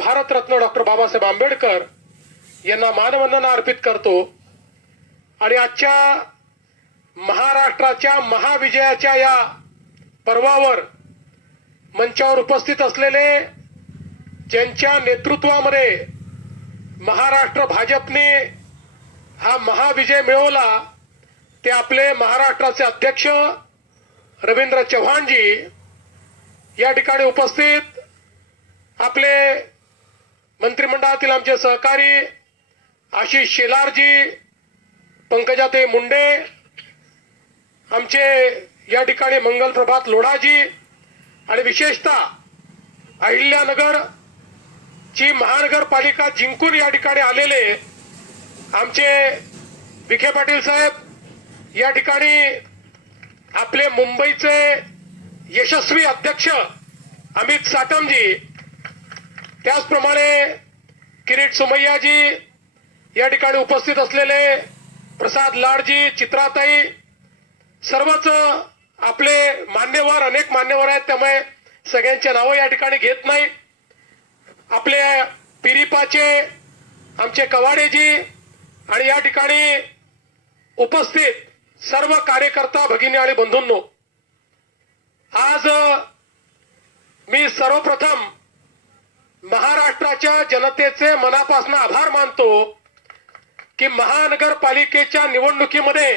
Bharat Ratna doctor Babasaheb Ambedkar यांना मानवंदना अर्पित करतो. आणि आजच्या महाराष्ट्राच्या महाविजयाच्या या पर्वावर मंचावर उपस्थित असलेले ज्यांच्या नेतृत्वामध्ये महाराष्ट्र भाजपने हा महाविजय मिळवला ते आपले महाराष्ट्राचे अध्यक्ष रवींद्र चव्हाणजी या ठिकाणी उपस्थित आपले मंत्रिमंडळातील आमचे सहकारी आशिष शेलारजी पंकजाते मुंडे आमचे या ठिकाणी मंगल प्रभात लोढाजी आणि विशेषतः अहिल्यानगर ची महानगरपालिका जिंकून या ठिकाणी आलेले आमचे विखे पाटील साहेब या ठिकाणी आपले मुंबईचे यशस्वी अध्यक्ष अमित साटमजी त्याचप्रमाणे किरीट सुमय्याजी या ठिकाणी उपस्थित असलेले प्रसाद लाडजी चित्राताई सर्वच आपले मान्यवर अनेक मान्यवर आहेत. त्यामुळे सगळ्यांचे नावं या ठिकाणी घेत नाही. आपले पिरिपाचे आमचे कवाडेजी आणि या ठिकाणी उपस्थित सर्व कार्यकर्ता भगिनी आणि बंधूंनो आज मी सर्वप्रथम महाराष्ट्राच्या जनतेचे मनापासून आभार मानतो की महानगरपालिकेच्या निवडणुकीमध्ये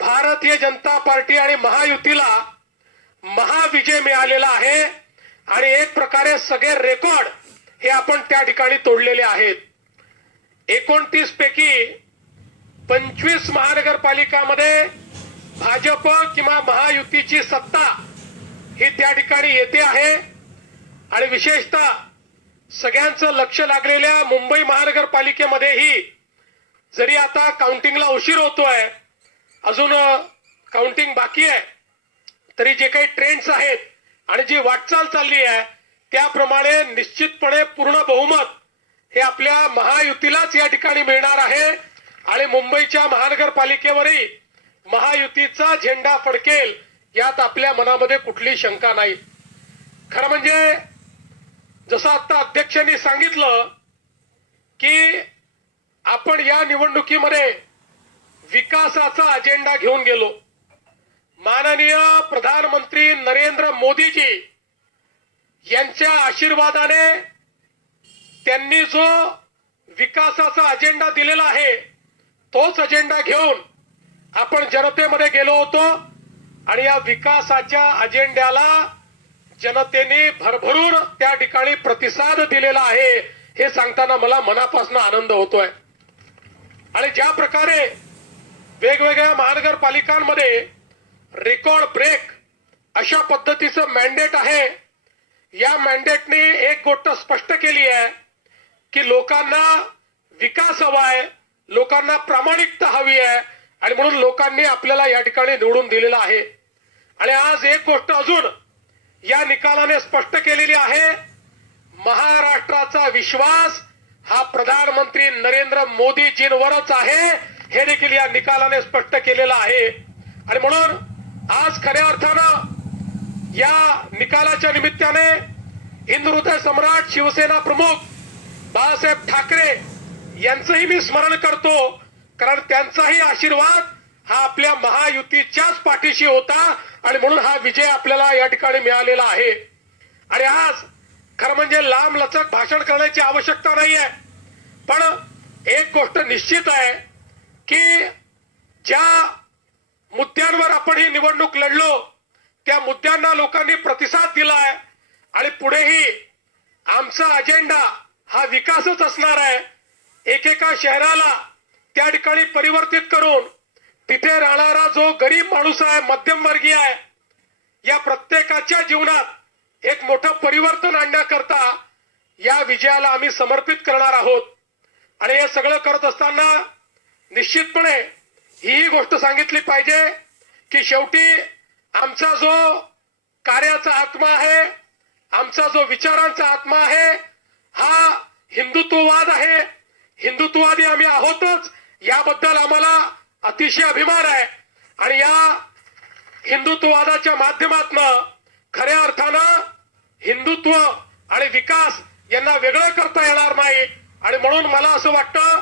भारतीय जनता पार्टी आणि महायुतीला महाविजय मिळालेला आहे आणि एक प्रकारे सगळे रेकॉर्ड हे आपण त्या ठिकाणी तोडलेले आहेत. एकोणतीस पैकी पंचवीस महानगरपालिकामध्ये भाजप किंवा महायुतीची सत्ता ही त्या ठिकाणी येते आहे. आणि विशेषतः सगळ्यांचं लक्ष लागलेल्या मुंबई महानगरपालिकेमध्येही जरी आता काउंटिंगला उशीर होतोय अजून काउंटिंग बाकी आहे तरी जे काही ट्रेंड्स आहेत आणि जी वाटचाल चालली आहे त्याप्रमाणे निश्चितपणे पूर्ण बहुमत हे आपल्या महायुतीलाच या ठिकाणी मिळणार आहे आणि मुंबईच्या महानगरपालिकेवरही महायुतीचा झेंडा फडकेल यात आपल्या मनामध्ये कुठली शंका नाही. खरं म्हणजे जसं आता अध्यक्षांनी सांगितलं की आपण या निवडणुकीमध्ये विकासाचा अजेंडा घेऊन गेलो. माननीय प्रधानमंत्री नरेंद्र मोदीजी यांच्या आशीर्वादाने त्यांनी जो विकासाचा अजेंडा दिलेला आहे तोच अजेंडा घेऊन आपण जनतेमध्ये गेलो होतो आणि या विकासाच्या अजेंड्याला जनतेने भरभरून त्या ठिकाणी प्रतिसाद दिलेला आहे हे सांगताना मला मनापासून आनंद होतोय. आणि ज्या प्रकारे वेगवेगळ्या महानगरपालिकांमध्ये रेकॉर्ड ब्रेक अशा पद्धतीचं मॅन्डेट आहे या मॅन्डेटने एक गोष्ट स्पष्ट केली आहे की लोकांना विकास हवा आहे लोकांना प्रामाणिकता हवी आहे आणि म्हणून लोकांनी आपल्याला या ठिकाणी निवडून दिलेला आहे. आणि आज एक गोष्ट अजून या निकालाने स्पष्ट केलेली आहे महाराष्ट्राचा विश्वास हा प्रधानमंत्री नरेंद्र मोदीजींवरच आहे हे देखील या निकालाने स्पष्ट केलेलं आहे. आणि म्हणून आज खऱ्या अर्थानं या निकालाच्या निमित्ताने हिंद हृदय सम्राट शिवसेना प्रमुख बाळासाहेब ठाकरे यांचंही मी स्मरण करतो कारण त्यांचाही आशीर्वाद हा आपल्या महायुतीच्याच पाठीशी होता. आणि म्हणून हा विजय आपल्याला या ठिकाणी मिळालेला आहे. आणि आज खरं म्हणजे लांब लचक भाषण करण्याची आवश्यकता नाही आहे पण एक गोष्ट निश्चित आहे की ज्या मुद्द्यांवर आपण ही निवडणूक लढलो त्या मुद्द्यांना लोकांनी प्रतिसाद दिलाय आणि पुढेही आमचा अजेंडा हा विकासच असणार आहे. एकेका शहराला त्या ठिकाणी परिवर्तित करून तिथे राहणारा जो गरीब माणूस आहे मध्यमवर्गीय आहे या प्रत्येकाच्या जीवनात एक मोठं परिवर्तन आणण्याकरता या विजयाला आम्ही समर्पित करणार आहोत. आणि हे सगळं करत असताना निश्चितपणे ही गोष्ट सांगितली पाहिजे की शेवटी आमचा जो कार्याचा आत्मा आहे आमचा जो विचारांचा आत्मा आहे हा हिंदुत्ववाद आहे. हिंदुत्ववादी आम्ही आहोतच याबद्दल आम्हाला अतिशय अभिमान आहे. आणि या हिंदुत्ववादाच्या माध्यमातून खऱ्या अर्थानं हिंदुत्व आणि विकास यांना वेगळं करता येणार नाही. आणि म्हणून मला असं वाटतं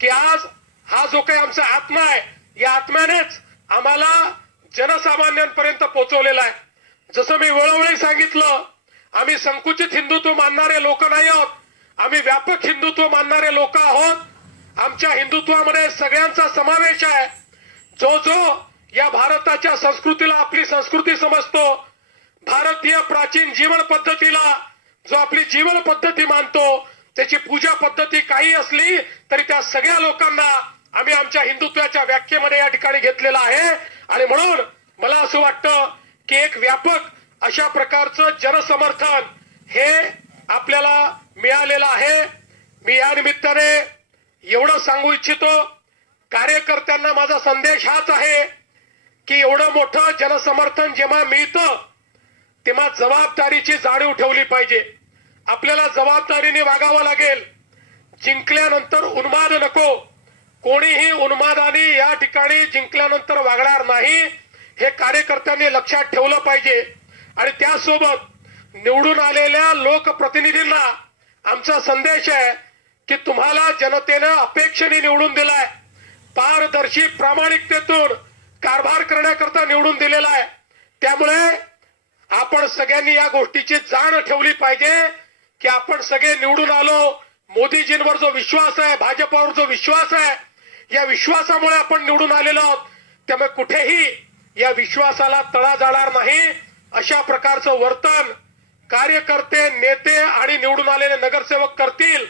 की आज हा जो काही आमचा आत्मा आहे या आत्म्यानेच आम्हाला जनसामान्यांपर्यंत पोहोचवलेला आहे. जसं मी वेळोवेळी सांगितलं आम्ही संकुचित हिंदुत्व मानणारे लोक नाही आहोत. आम्ही व्यापक हिंदुत्व मानणारे लोक आहोत. आमच्या हिंदुत्वामध्ये सगळ्यांचा समावेश आहे. जो जो या भारताच्या संस्कृतीला आपली संस्कृती समजतो भारतीय प्राचीन जीवन पद्धतीला जो आपली जीवन पद्धती मानतो त्याची पूजा पद्धती काही असली तरी त्या सगळ्या लोकांना आम्ही आमच्या हिंदुत्वाच्या व्याख्येमध्ये या ठिकाणी घेतलेला आहे. आणि म्हणून मला असं वाटतं की एक व्यापक अशा प्रकारचं जनसमर्थन हे आपल्याला मिळालेलं आहे. मी या निमित्ताने एवढं सांगू इच्छितो कार्यकर्त्यांना माझा संदेश हाच आहे की एवढं मोठं जनसमर्थन जेव्हा मिळतं तेव्हा जबाबदारीची जाणीव ठेवली पाहिजे. आपल्याला जबाबदारीने वागावं लागेल. जिंकल्यानंतर उन्माद नको. कोणीही उन्मादाने या ठिकाणी जिंकल्यानंतर वागणार नाही हे कार्यकर्त्यांनी लक्षात ठेवलं पाहिजे. आणि त्यासोबत निवडून आलेल्या लोकप्रतिनिधींना आमचा संदेश आहे की तुम्हाला जनतेनं अपेक्षेने निवडून दिलाय. पारदर्शी प्रामाणिकतेतून कारभार करण्याकरता निवडून दिलेला आहे. त्यामुळे आपण सगळ्यांनी या गोष्टीची जाण ठेवली पाहिजे की आपण सगळे निवडून आलो. मोदीजींवर जो विश्वास आहे भाजपावर जो विश्वास आहे या विश्वासामुळे आपण निवडून आलेलो आहोत. त्यामुळे कुठेही या विश्वासाला तळा जाणार नाही. अशा प्रकारचं वर्तन कार्यकर्ते नेते आणि निवडून आलेले नगरसेवक करतील.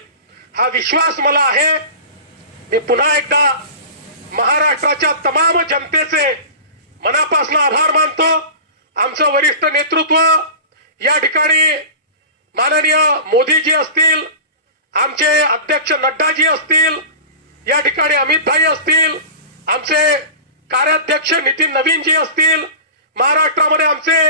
हा विश्वास मला आहे. मी पुन्हा एकदा महाराष्ट्राच्या तमाम जनतेचे मनापासून आभार मानतो. आमचं वरिष्ठ नेतृत्व या ठिकाणी माननीय मोदीजी असतील आमचे अध्यक्ष नड्डाजी असतील या ठिकाणी अमितभाई असतील आमचे कार्याध्यक्ष नितीन नवीनजी असतील महाराष्ट्रामध्ये आमचे